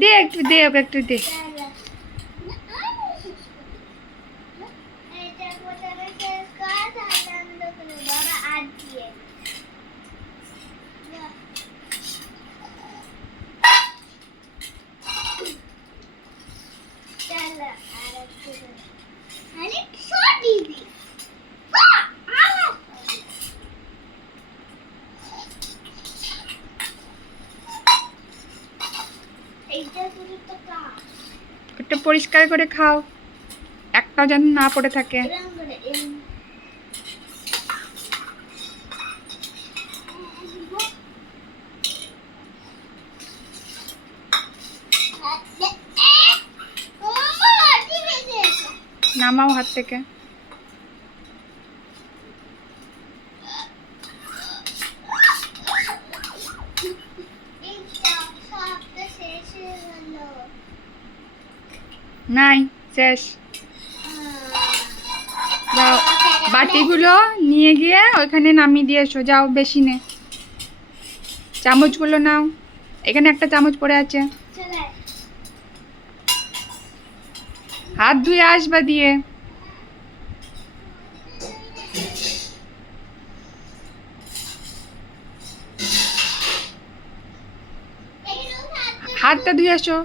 দে একটু দে, ওকে একটু দে। একটু পরিষ্কার করে খাও, একটাও যেন না পড়ে থাকে। নামাও হাত থেকে। নাই, শেষ। যাও, বাটিগুলো নিয়ে গিয়ে ওইখানে নামিয়ে দিয়ে এসো। যাও, বেশি নে। চামচগুলো নাও, এখানে একটা চামচ পড়ে আছে। হাত ধুয়ে আসবা দিয়ে। হাতটা ধুয়ে আসো।